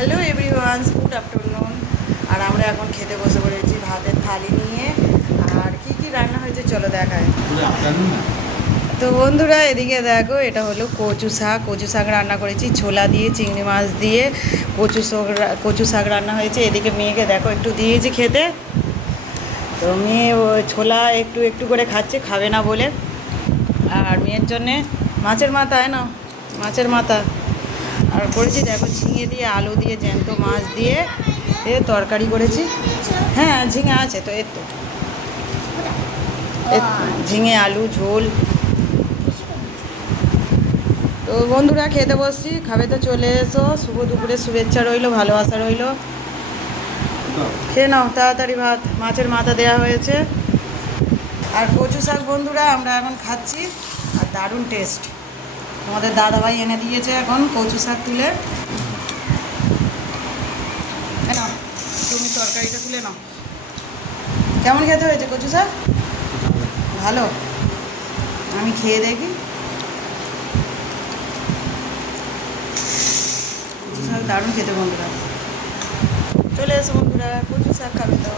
Hello everyone, good afternoon. আর আমরা এখন খেতে বসে পড়েছি ভাতের থালি নিয়ে। আর কি কি রান্না হয়েছে চলো দেখায়। তো বন্ধুরা এদিকে দেখো, এটা হলো কচু শাক রান্না করেছি ছোলা দিয়ে, চিংড়ি মাছ দিয়ে কচু শাক রান্না হয়েছে। এদিকে মেয়েকে দেখো একটু দিয়েছি খেতে। তো মেয়ে ও ছোলা একটু একটু করে খাচ্ছে, খাবে না বলে। আর মেয়ের জন্যে মাছের মাথা না, মাছের মাথা আর করেছি দেখো ঝিঙে দিয়ে, আলু দিয়ে, জ্যান্ত মাছ দিয়ে তরকারি করেছি। হ্যাঁ ঝিঙে আছে তো, ঝিঙে আলু ঝোল। তো বন্ধুরা খেতে বসছি, খাবে তো চলে এসো। শুভ দুপুরে শুভেচ্ছা রইলো, ভালোবাসা রইলো। খেয়ে নাও তাড়াতাড়ি ভাত। মাছের মাথা দেওয়া হয়েছে আর কচু শাক বন্ধুরা আমরা এখন খাচ্ছি। আর দারুণ টেস্ট। তোমাদের দাদাভাই এনে দিয়েছে এখন কচু শাক তুলে। নাও তুমি তরকারিটা তুলে নাও। কেমন খেতে হয়েছে কচু শাক? ভালো, আমি খেয়ে দেখি। কচু শাক দারুণ খেতে বন্ধুরা। চলে এসো বন্ধুরা, কচু শাক খাবে তো।